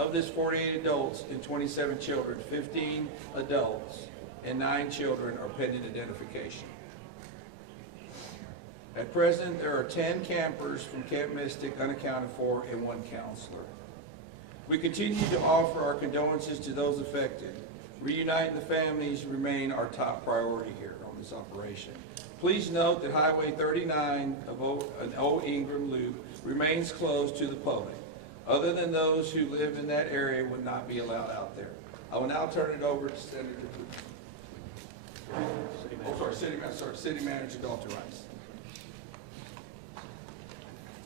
Of this 48 adults and 27 children, 15 adults and 9 children are pending identification. At present, there are 10 campers from Camp Mystic unaccounted for and 1 counselor. We continue to offer our condolences to those affected. Reuniting the families remain our top priority here on this operation. Please note that Highway 39 of an Old Ingram Loop remains closed to the public. Other than those who live in that area would not be allowed out there. I will now turn it over to City Manager Dalton Rice.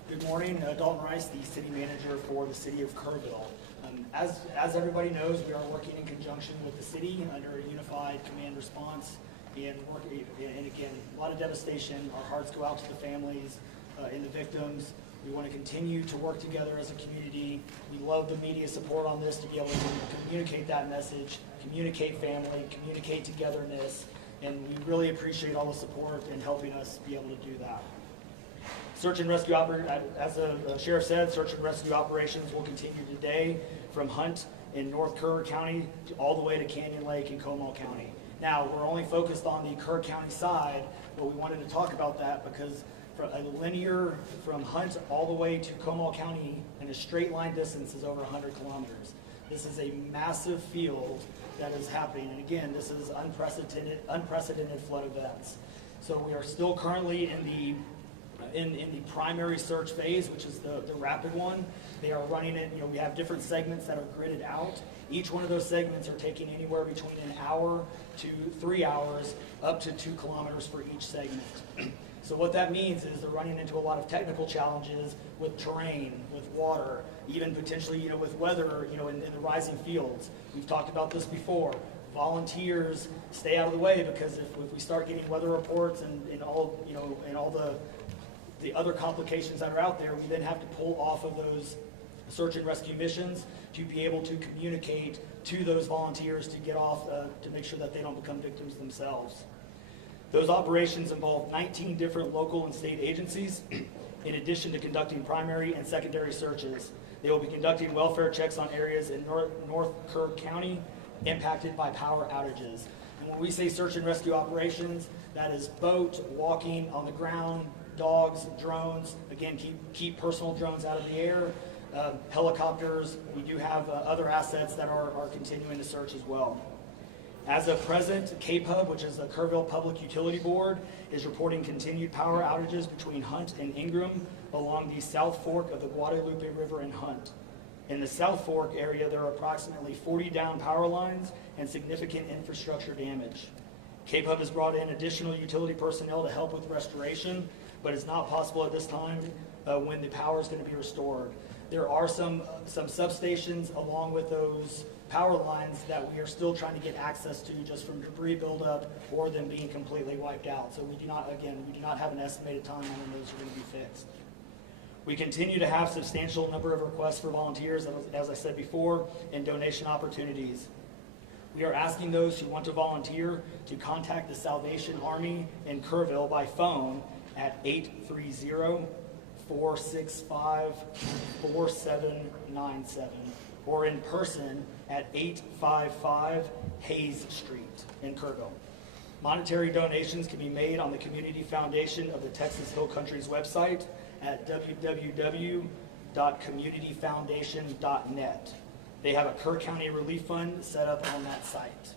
Good morning, Dalton Rice, the City Manager for the City of Kerrville. As everybody knows, we are working in conjunction with the city under a unified command response and again, a lot of devastation. Our hearts go out to the families and the victims. We want to continue to work together as a community. We love the media support on this to be able to communicate that message, communicate family, communicate togetherness, and we really appreciate all the support in helping us be able to do that. Search and rescue as the sheriff said, search and rescue operations will continue today from Hunt in North Kerr County all the way to Canyon Lake in Comal County. Now, we're only focused on the Kerr County side, but we wanted to talk about that because from a linear from Hunt all the way to Comal County in a straight line distance is over 100 kilometers. This is a massive field that is happening, and again, this is unprecedented flood events. So we are still currently in the primary search phase, which is the rapid one. They are running it, we have different segments that are gridded out. Each one of those segments are taking anywhere between an hour to 3 hours, up to 2 kilometers for each segment. So what that means is they're running into a lot of technical challenges with terrain, with water, even potentially, with weather, in the rising fields. We've talked about this before. Volunteers stay out of the way because if we start getting weather reports and all the other complications that are out there, we then have to pull off of those search and rescue missions to be able to communicate to those volunteers to get off, to make sure that they don't become victims themselves. Those operations involve 19 different local and state agencies, in addition to conducting primary and secondary searches. They will be conducting welfare checks on areas in North Kerr County impacted by power outages. And when we say search and rescue operations, that is boat, walking, on the ground, dogs, drones. Again, keep personal drones out of the air. Helicopters. We do have other assets that are continuing to search as well. As of present, KPUB, which is the Kerrville Public Utility Board, is reporting continued power outages between Hunt and Ingram along the South Fork of the Guadalupe River in Hunt. In the South Fork area, there are approximately 40 down power lines and significant infrastructure damage. KPUB has brought in additional utility personnel to help with restoration, but it's not possible at this time when the power is going to be restored. There are some substations along with those power lines that we are still trying to get access to just from debris buildup or them being completely wiped out. So we do not have an estimated time on when those are going to be fixed. We continue to have substantial number of requests for volunteers, as I said before, and donation opportunities. We are asking those who want to volunteer to contact the Salvation Army in Kerrville by phone at 830-465-4797 or in person at 855 Hayes Street in Kerrville. Monetary donations can be made on the Community Foundation of the Texas Hill Country's website at www.communityfoundation.net. They have a Kerr County Relief Fund set up on that site.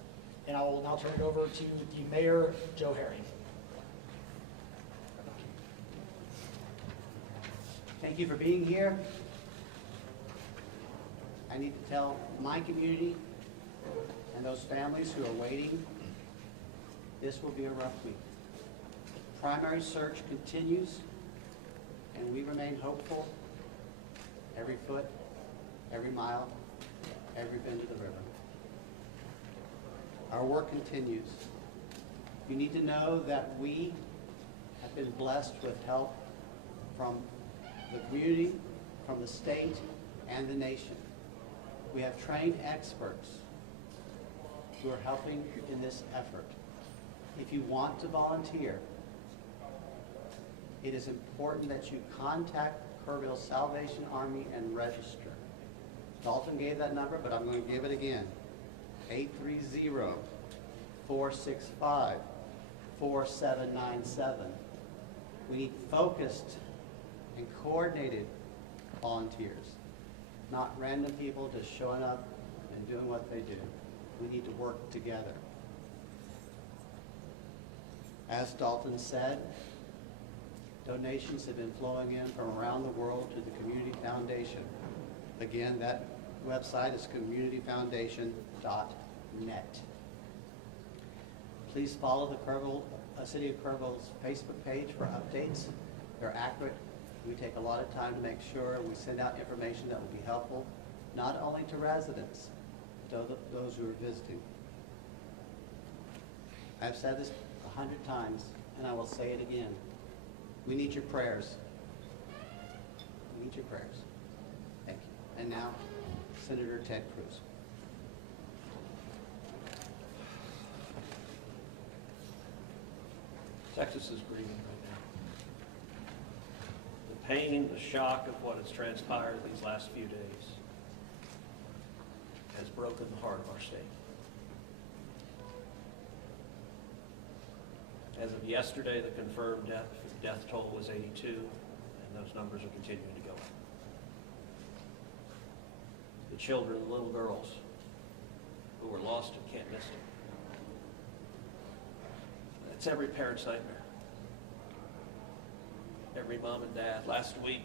And I will now turn it over to the Mayor, Joe Herring. Thank you for being here. I need to tell my community and those families who are waiting, this will be a rough week. Primary search continues, and we remain hopeful every foot, every mile, every bend of the river. Our work continues. You need to know that we have been blessed with help from the community, from the state, and the nation. We have trained experts who are helping in this effort. If you want to volunteer, it is important that you contact Kerrville Salvation Army and register. Dalton gave that number, but I'm going to give it again. 830-465-4797. We need focused and coordinated volunteers, not random people just showing up and doing what they do. We need to work together. As Dalton said, donations have been flowing in from around the world to the Community Foundation. Again, that website is communityfoundation.net. Please follow the City of Kerrville's Facebook page for updates. They're accurate. We take a lot of time to make sure we send out information that will be helpful, not only to residents, but to those who are visiting. I've said this 100 times, and I will say it again. We need your prayers. We need your prayers. Thank you. And now, Senator Ted Cruz. Texas is grieving right now. The pain, the shock of what has transpired these last few days has broken the heart of our state. As of yesterday, the confirmed death toll was 82, and those numbers are continuing to go up. The children, the little girls who were lost at Camp Mystic. It's every parent's nightmare. Every mom and dad. Last week,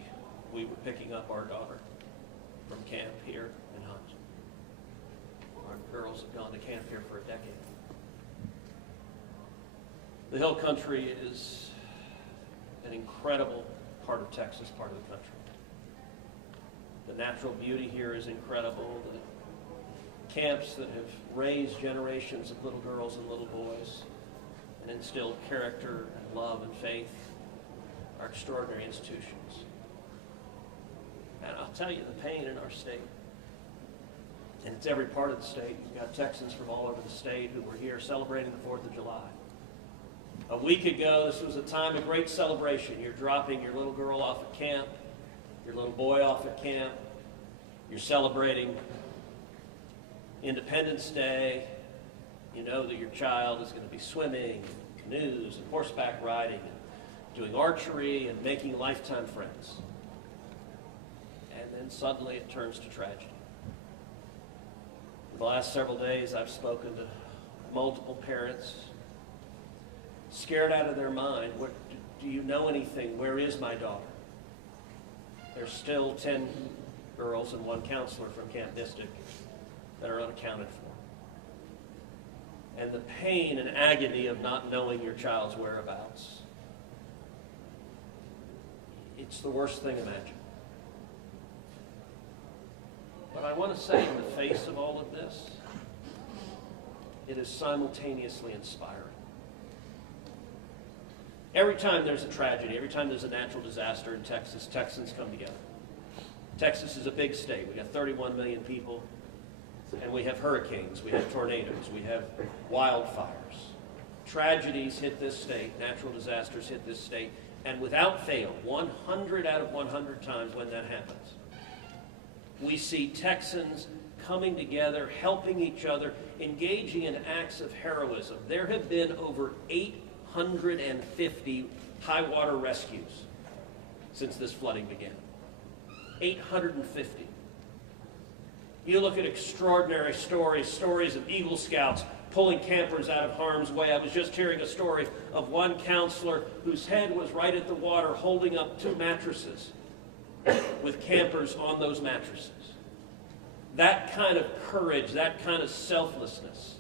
we were picking up our daughter from camp here in Hunt. Our girls have gone to camp here for a decade. The Hill Country is an incredible part of Texas, part of the country. The natural beauty here is incredible. The camps that have raised generations of little girls and little boys and instilled character and love and faith are extraordinary institutions. And I'll tell you, the pain in our state, and it's every part of the state. You've got Texans from all over the state who were here celebrating the 4th of July. A week ago, this was a time of great celebration. You're dropping your little girl off at camp, your little boy off at camp. You're celebrating Independence Day. You know that your child is going to be swimming, canoes, and horseback riding, and doing archery, and making lifetime friends. And then suddenly it turns to tragedy. For the last several days, I've spoken to multiple parents, scared out of their mind. Do you know anything? Where is my daughter? There's still 10 girls and 1 counselor from Camp Mystic that are unaccounted for. And the pain and agony of not knowing your child's whereabouts. It's the worst thing imagined. But I want to say, in the face of all of this, it is simultaneously inspiring. Every time there's a tragedy, every time there's a natural disaster in Texas, Texans come together. Texas is a big state. We got 31 million people. And we have hurricanes, we have tornadoes, we have wildfires. Tragedies hit this state, natural disasters hit this state, and without fail, 100 out of 100 times when that happens, we see Texans coming together, helping each other, engaging in acts of heroism. There have been over 850 high water rescues since this flooding began. 850. You look at extraordinary stories of Eagle Scouts pulling campers out of harm's way. I was just hearing a story of one counselor whose head was right at the water holding up 2 mattresses with campers on those mattresses. That kind of courage, that kind of selflessness.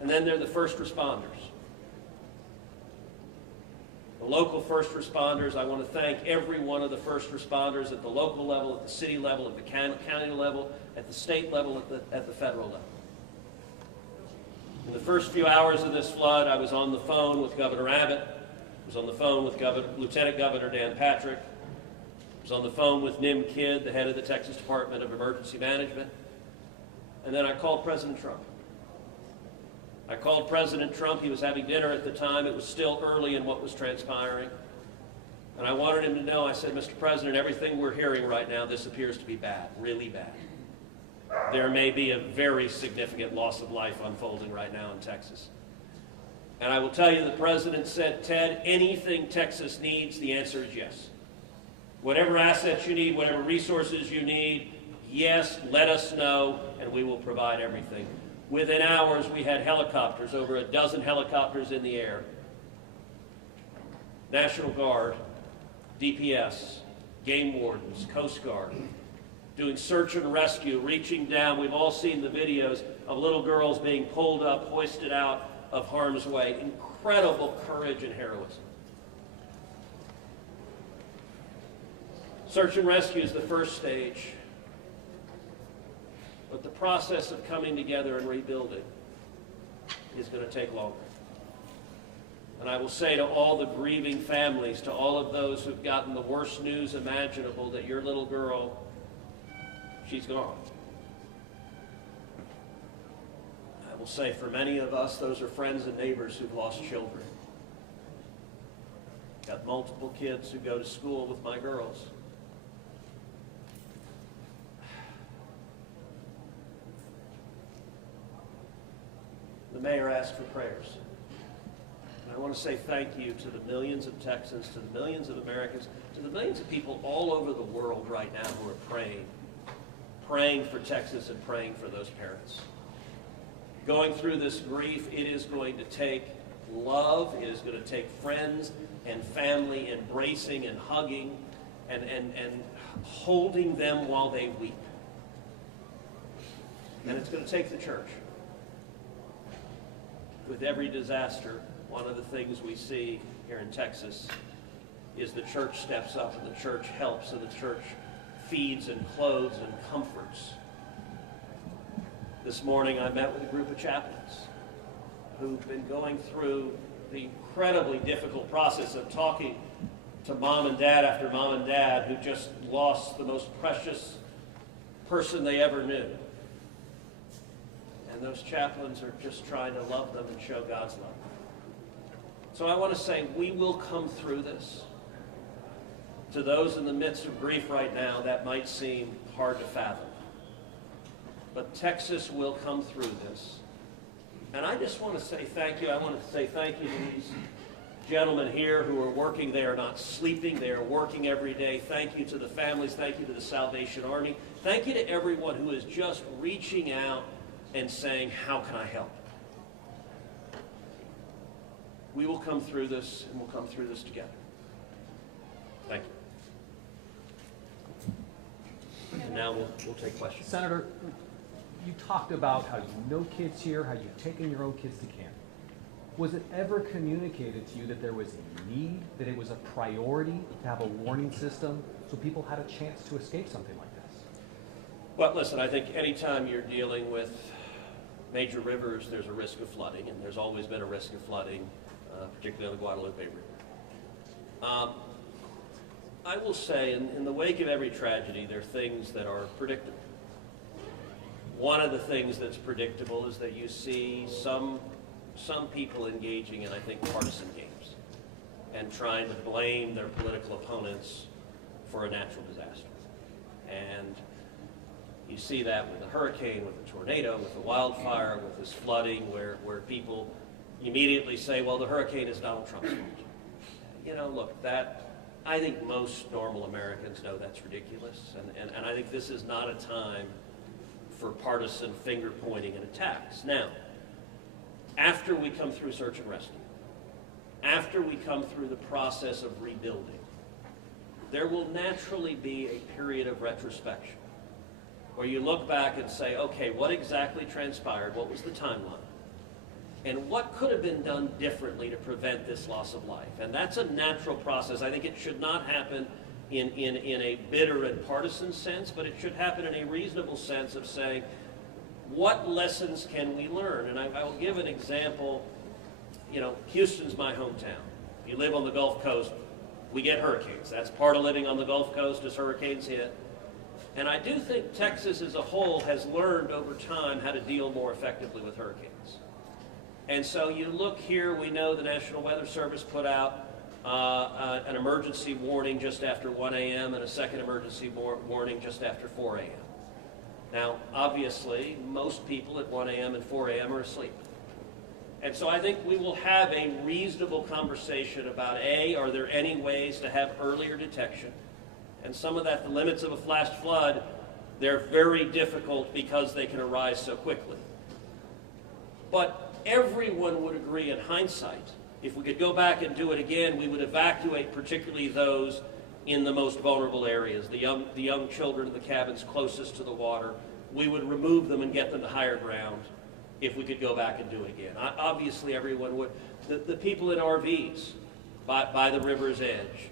And then there are the first responders. The local first responders, I want to thank every one of the first responders at the local level, at the city level, at the county level, at the state level, at the federal level. In the first few hours of this flood, I was on the phone with Governor Abbott. I was on the phone with Lieutenant Governor Dan Patrick. I was on the phone with Nim Kidd, the head of the Texas Department of Emergency Management. And then I called President Trump. I called President Trump. He was having dinner at the time. It was still early in what was transpiring. And I wanted him to know, I said, Mr. President, everything we're hearing right now, this appears to be bad, really bad. There may be a very significant loss of life unfolding right now in Texas. And I will tell you, the President said, Ted, anything Texas needs, the answer is yes. Whatever assets you need, whatever resources you need, yes, let us know, and we will provide everything. Within hours, we had helicopters, over a dozen helicopters in the air. National Guard, DPS, game wardens, Coast Guard, doing search and rescue, reaching down. We've all seen the videos of little girls being pulled up, hoisted out of harm's way. Incredible courage and heroism. Search and rescue is the first stage, but the process of coming together and rebuilding is going to take longer. And I will say to all the grieving families, to all of those who've gotten the worst news imaginable, that your little girl, she's gone. I will say for many of us, those are friends and neighbors who've lost children. Got multiple kids who go to school with my girls. The mayor asked for prayers. And I want to say thank you to the millions of Texans, to the millions of Americans, to the millions of people all over the world right now who are praying for Texas and praying for those parents. Going through this grief, it is going to take love, it is going to take friends and family embracing and hugging and holding them while they weep. And it's going to take the church. With every disaster, one of the things we see here in Texas is the church steps up and the church helps and the church feeds and clothes and comforts. This morning I met with a group of chaplains who've been going through the incredibly difficult process of talking to mom and dad after mom and dad who just lost the most precious person they ever knew. And those chaplains are just trying to love them and show God's love. So I want to say we will come through this. To those in the midst of grief right now, that might seem hard to fathom. But Texas will come through this. And I just want to say thank you. I want to say thank you to these gentlemen here who are working. They are not sleeping. They are working every day. Thank you to the families. Thank you to the Salvation Army. Thank you to everyone who is just reaching out and saying, how can I help? We will come through this, and we'll come through this together. Thank you. And now we'll take questions. Senator, you talked about how you know kids here, how you've taken your own kids to camp. Was it ever communicated to you that there was a need, that it was a priority to have a warning system so people had a chance to escape something like this? Well, listen, I think anytime you're dealing with major rivers, there's a risk of flooding, and there's always been a risk of flooding, particularly on the Guadalupe River. I will say, in the wake of every tragedy, there are things that are predictable. One of the things that's predictable is that you see some people engaging in, I think, partisan games and trying to blame their political opponents for a natural disaster. And you see that with a hurricane, with a tornado, with a wildfire, with this flooding, where people immediately say, well, the hurricane is Donald Trump's fault. You know, look, I think most normal Americans know that's ridiculous, and I think this is not a time for partisan finger-pointing and attacks. Now, after we come through search and rescue, after we come through the process of rebuilding, there will naturally be a period of retrospection where you look back and say, okay, what exactly transpired? What was the timeline? And what could have been done differently to prevent this loss of life? And that's a natural process. I think it should not happen in a bitter and partisan sense, but it should happen in a reasonable sense of saying, what lessons can we learn? And I will give an example. You know, Houston's my hometown. If you live on the Gulf Coast, we get hurricanes. That's part of living on the Gulf Coast as hurricanes hit. And I do think Texas as a whole has learned over time how to deal more effectively with hurricanes. And so you look here, we know the National Weather Service put out an emergency warning just after 1 a.m. and a second emergency warning just after 4 a.m. Now, obviously, most people at 1 a.m. and 4 a.m. are asleep. And so I think we will have a reasonable conversation about, A, are there any ways to have earlier detection? And some of that, the limits of a flash flood, they're very difficult because they can arise so quickly. But everyone would agree in hindsight, if we could go back and do it again, we would evacuate particularly those in the most vulnerable areas, the young children in the cabins closest to the water. We would remove them and get them to higher ground if we could go back and do it again. Obviously, everyone would. The people in RVs by the river's edge.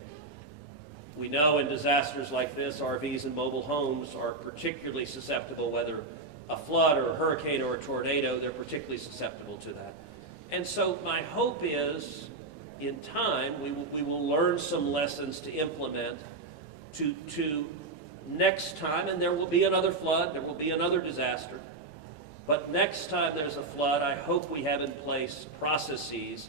We know in disasters like this, RVs and mobile homes are particularly susceptible, whether a flood or a hurricane or a tornado, they're particularly susceptible to that. And so my hope is, in time, we will learn some lessons to implement to next time, and there will be another flood, there will be another disaster. But next time there's a flood, I hope we have in place processes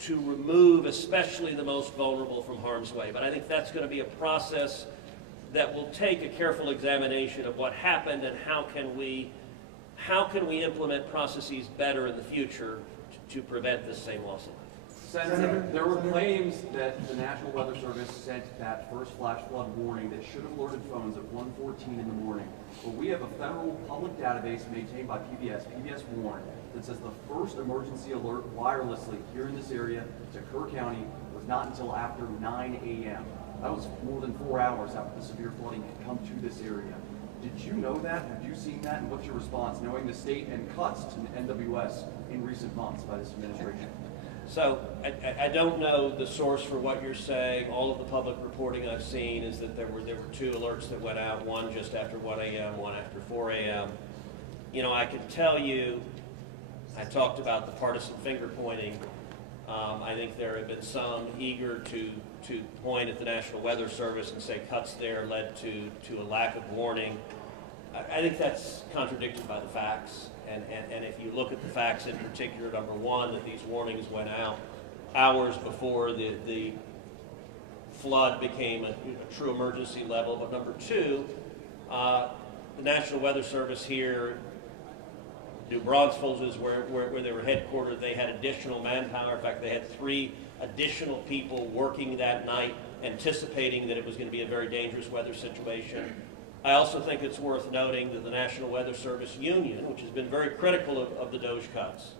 to remove especially the most vulnerable from harm's way. But I think that's going to be a process that will take a careful examination of what happened and how can we implement processes better in the future to prevent this same loss of life. Senator, there were claims that the National Weather Service sent that first flash flood warning that should have alerted phones at 1:14 in the morning. But we have a federal public database maintained by PBS Warn, that says the first emergency alert wirelessly here in this area to Kerr County was not until after 9 a.m. That was more than 4 hours after the severe flooding had come to this area. Did you know that? Have you seen that? And what's your response, knowing the state and cuts to the NWS in recent months by this administration? So I don't know the source for what you're saying. All of the public reporting I've seen is that there were 2 alerts that went out, one just after 1 a.m., one after 4 a.m. You know, I can tell you, I talked about the partisan finger pointing. I think there have been some eager to point at the National Weather Service and say cuts there led to a lack of warning. I think that's contradicted by the facts. And if you look at the facts in particular, number one, that these warnings went out hours before the flood became a true emergency level. But number two, the National Weather Service here, New Braunfels is where they were headquartered. They had additional manpower. In fact, they had 3 additional people working that night, anticipating that it was going to be a very dangerous weather situation. I also think it's worth noting that the National Weather Service Union, which has been very critical of the DOGE cuts,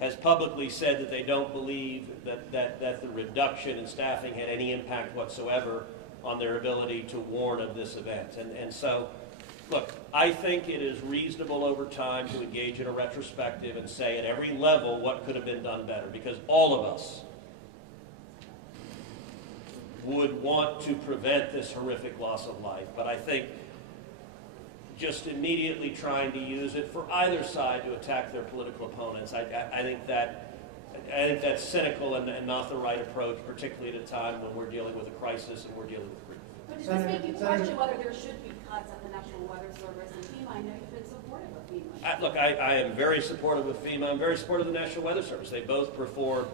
has publicly said that they don't believe that the reduction in staffing had any impact whatsoever on their ability to warn of this event. And so, look, I think it is reasonable over time to engage in a retrospective and say at every level what could have been done better, because all of us would want to prevent this horrific loss of life. But I think just immediately trying to use it for either side to attack their political opponents, I think that's cynical and not the right approach, particularly at a time when we're dealing with a crisis and we're dealing with grief. But does this make you question whether there should be cuts at the National Weather Service and FEMA? I know you've been supportive of FEMA. Look, I am very supportive of FEMA. I'm very supportive of the National Weather Service. They both perform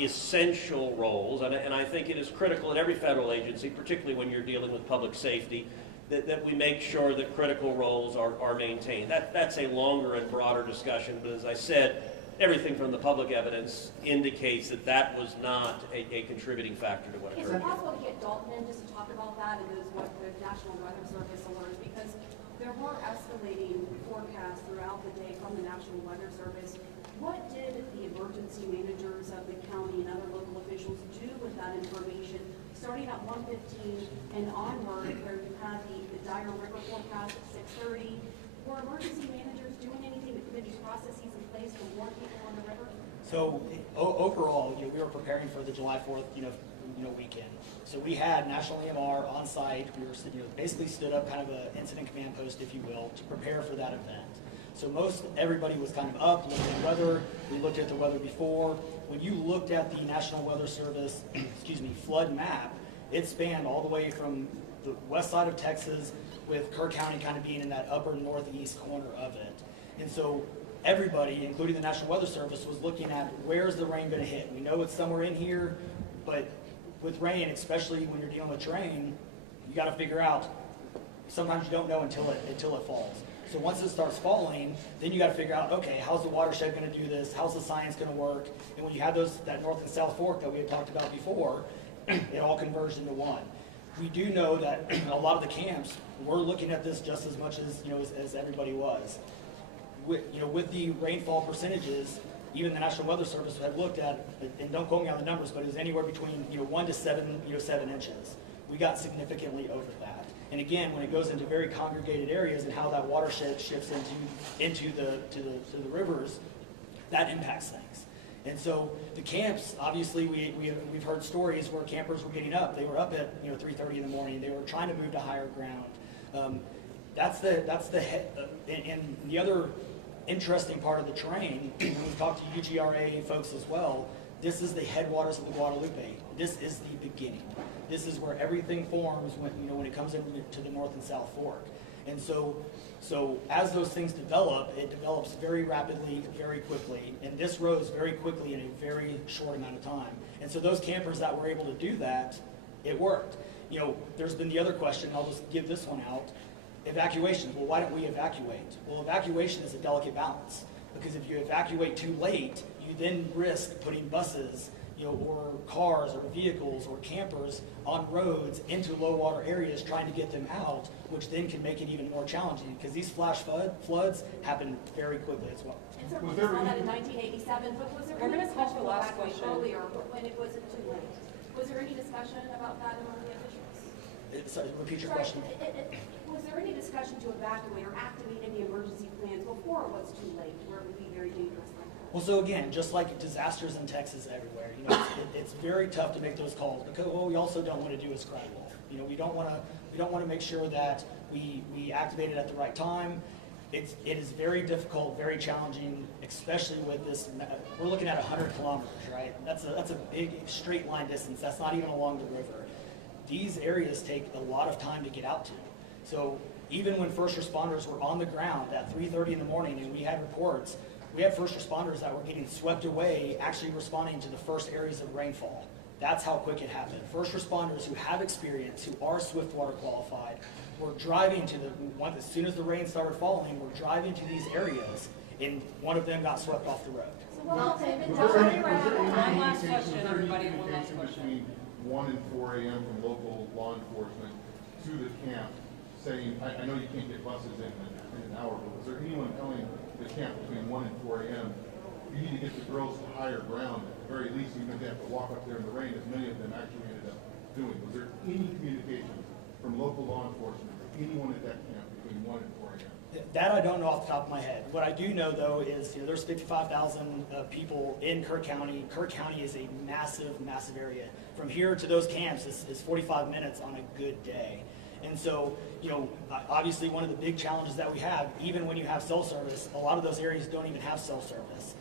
essential roles, and I think it is critical in every federal agency, particularly when you're dealing with public safety, that we make sure that critical roles are maintained. That's a longer and broader discussion, but as I said, everything from the public evidence indicates that was not a contributing factor to what Is occurred. it possible to get Dalton in just to talk about that and what the National Weather Service alerts? Because there were escalating forecasts throughout the day from the National Weather Service. What did the emergency managers of the county and other local officials do with that information? Starting at 1:15 and onward, where you had the dire river forecast at 6:30, were emergency managers doing anything to put these processes in place to warn people on the river? So overall, we were preparing for the July 4th, weekend. So we had National EMR on site. We were, basically stood up kind of an incident command post, if you will, to prepare for that event. So everybody was kind of up, looking at weather. We looked at the weather before. When you looked at the National Weather Service, flood map, it spanned all the way from the west side of Texas, with Kerr County kind of being in that upper northeast corner of it. And so everybody, including the National Weather Service, was looking at where's the rain going to hit. We know it's somewhere in here. But with rain, especially when you're dealing with terrain, you got to figure out, sometimes you don't know until it falls. So once it starts falling, then you got to figure out, okay, how's the watershed going to do this? How's the science going to work? And when you have that north and south fork that we had talked about before, it all converged into one. We do know that a lot of the camps were looking at this just as much as, as everybody was. With the rainfall percentages, even the National Weather Service had looked at, and don't quote me on the numbers, but it was anywhere between 1 to 7 inches. We got significantly over that. And again, when it goes into very congregated areas and how that watershed shifts into the rivers, that impacts things. And so the camps, obviously, we've heard stories where campers were getting up. They were up at 3:30 in the morning. They were trying to move to higher ground. That's the head. And the other interesting part of the terrain, when we talk to UGRA folks as well, this is the headwaters of the Guadalupe. This is the beginning. This is where everything forms when it comes into the North and South Fork. And so as those things develop, it develops very rapidly, very quickly, and this rose very quickly in a very short amount of time. And so those campers that were able to do that, it worked. There's been the other question, I'll just give this one out. Evacuations. Well, why don't we evacuate? Well, evacuation is a delicate balance, because if you evacuate too late, you then risk putting buses, or cars or vehicles or campers on roads into low water areas trying to get them out, which then can make it even more challenging, because these flash floods happen very quickly as well. And certainly we saw that in 1987, but was there We're any gonna call discussion the about last evacuation question. earlier, when it wasn't too late? Was there any discussion about that among the officials? Sorry, repeat your Sorry, question. Was there any discussion to evacuate or activate any emergency plans before it was too late, where it would be very dangerous like that? Well, so again, just like disasters in Texas everywhere, it's very tough to make those calls, because what we also don't want to do is cry wolf. We don't want to make sure that we activate it at the right time. It is very difficult, very challenging, especially with this. We're looking at 100 kilometers, right? That's a big straight line distance. That's not even along the river. These areas take a lot of time to get out to. So even when first responders were on the ground at 3:30 in the morning, and we had reports, we had first responders that were getting swept away, actually responding to the first areas of rainfall. That's how quick it happened. First responders who have experience, who are Swiftwater qualified, were driving to as soon as the rain started falling, were driving to these areas, and one of them got swept off the road. So well, David, Was tell there me any- where was there any I'm at. One last indication- question, is there any everybody, one last indication question. Between 1 and 4 a.m. from local law enforcement to the camp saying, I know you can't get buses in an hour, but was there anyone telling the camp between 1 and 4 a.m., you need to get the girls to higher ground, at the very least, even if they have to walk up there in the rain, as many of them actually ended up doing? Was there any communication from local law enforcement or anyone at that camp between 1 and 4 a.m.? That I don't know off the top of my head. What I do know, though, is there's 55,000 people in Kirk County. Kirk County is a massive, massive area. From here to those camps is 45 minutes on a good day. And so, obviously one of the big challenges that we have, even when you have cell service, a lot of those areas don't even have cell service.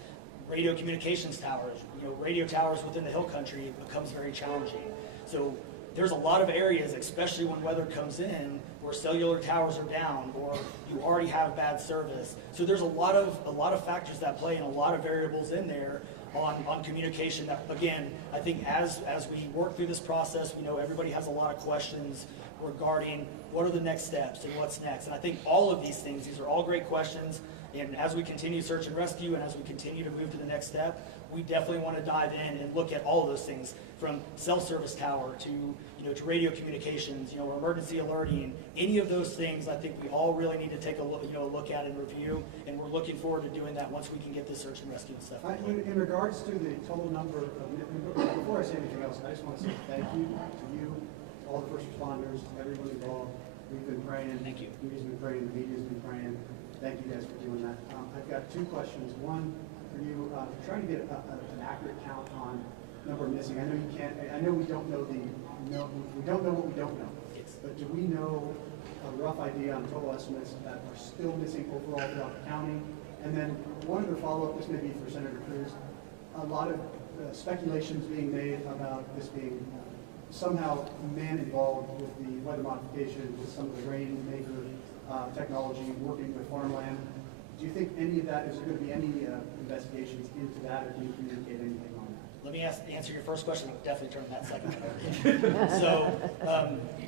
Radio communications towers, radio towers within the hill country, it becomes very challenging. So there's a lot of areas, especially when weather comes in, where cellular towers are down or you already have bad service. So there's a lot of factors that play and a lot of variables in there on communication that, again, I think as we work through this process, we know everybody has a lot of questions regarding what are the next steps and what's next. And I think all of these are all great questions. And as we continue search and rescue and as we continue to move to the next step, we definitely want to dive in and look at all of those things, from cell service tower to radio communications, or emergency alerting. Any of those things, I think we all really need to take a look at and review. And we're looking forward to doing that once we can get this search and rescue and stuff. In regards to the total number of, before I say anything else, I just want to say thank you to you, to all the first responders, everyone involved. We've been praying. Thank you. Media's been praying, the media's been praying. Thank you guys for doing that. I've got 2 questions. One for you, trying to get an accurate count on number of missing. I know you can't. I know we don't know we don't know what we don't know. But do we know a rough idea on total estimates that are still missing overall throughout the county? And then one other follow-up. This may be for Senator Cruz. A lot of speculations being made about this being somehow man involved with the weather modification, with some of the rainmaker technology, working with farmland. Do you think any of that, is there going to be any investigations into that, or can you communicate anything on that? let me answer your first question. Definitely turn that second one over. So,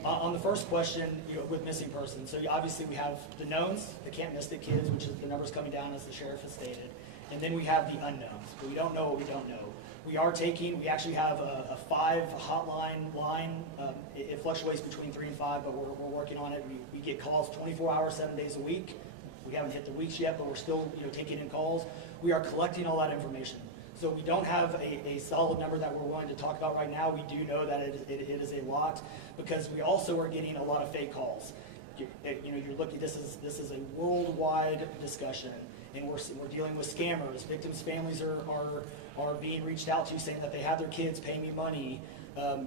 on the first question, with missing persons, so obviously we have the knowns, the Camp Mystic kids, which is the numbers coming down as the sheriff has stated, and then we have the unknowns, but we don't know what we don't know. We actually have a 5 hotline line. It fluctuates between 3 and 5, but we're working on it. We get calls 24 hours, 7 days a week. We haven't hit the weeks yet, but we're still taking in calls. We are collecting all that information. So we don't have a solid number that we're willing to talk about right now. We do know that it is a lot, because we also are getting a lot of fake calls. You're looking. This is a worldwide discussion, and we're dealing with scammers. Victims' families are being reached out to, saying that they have their kids pay me money.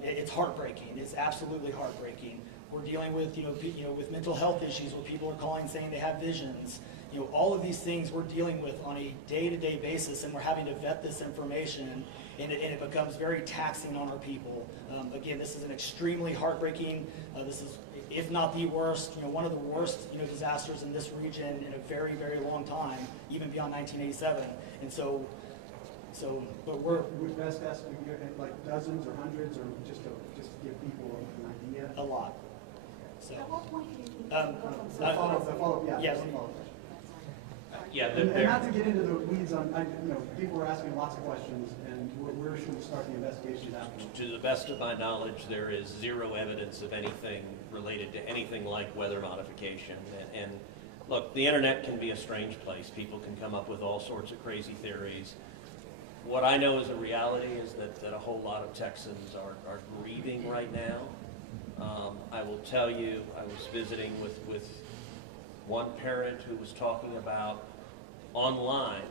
It's heartbreaking. It's absolutely heartbreaking. We're dealing with with mental health issues, where people are calling saying they have visions. All of these things we're dealing with on a day-to-day basis, and we're having to vet this information, and it becomes very taxing on our people. Again, this is an extremely heartbreaking, this is, if not the worst, one of the worst, disasters in this region in a very, very long time, even beyond 1987. And but we're Would best estimate, like dozens or hundreds, or just to give people an idea? a lot. So, At what point do you think? The follow-up, yeah. Yes. the follow-up. Yeah, And not to get into the weeds on, people are asking lots of questions, and where should we start the investigations after? to the best of my knowledge, there is zero evidence of anything related to anything like weather modification. And look, the internet can be a strange place. People can come up with all sorts of crazy theories. What I know is a reality is that a whole lot of Texans are grieving right now. I will tell you, I was visiting with one parent who was talking about online,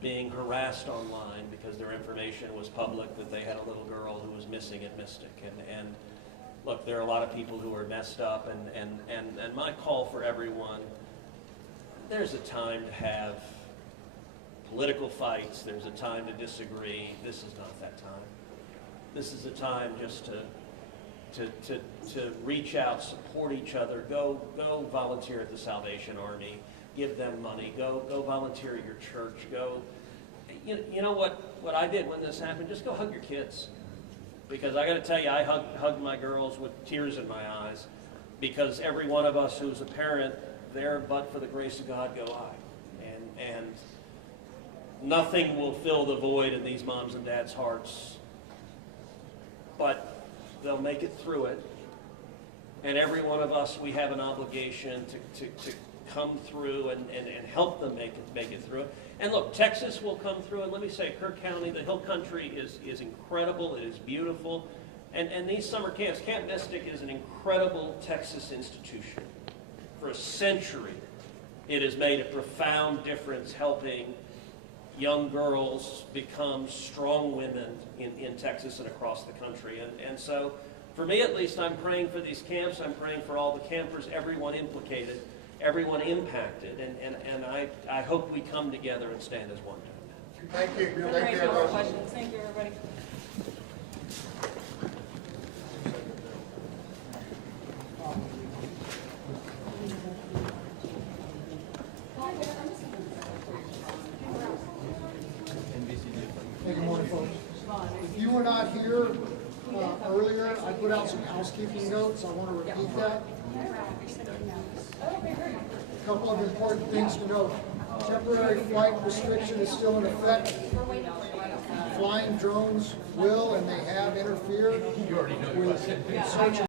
being harassed online because their information was public, that they had a little girl who was missing at Mystic. And look, there are a lot of people who are messed up, and my call for everyone, there's a time to have political fights, there's a time to disagree. This is not that time. This is a time just to reach out, support each other, go volunteer at the Salvation Army, give them money, go volunteer at your church, go. You know what I did when this happened? Just go hug your kids. Because I got to tell you, I hugged my girls with tears in my eyes, because every one of us who's a parent, there but for the grace of God go I. And nothing will fill the void in these moms and dads' hearts, but they'll make it through it. And every one of us, we have an obligation to come through and help them make it through it. And look, Texas will come through, and let me say, Kirk County, the Hill Country is incredible, it is beautiful. And these summer camps, Camp Mystic is an incredible Texas institution. For a century, it has made a profound difference helping young girls become strong women in Texas and across the country. And so, for me at least, I'm praying for these camps, I'm praying for all the campers, everyone implicated, everyone impacted, and I hope we come together and stand as one. Thank you. Great, Thank you, no more everyone. questions. Thank you, everybody. Hey, good morning, folks. If you were not here earlier, I put out some housekeeping notes. I want to repeat that. A couple of important things to note. Temporary flight restriction is still in effect. Flying drones will and they have interfered with search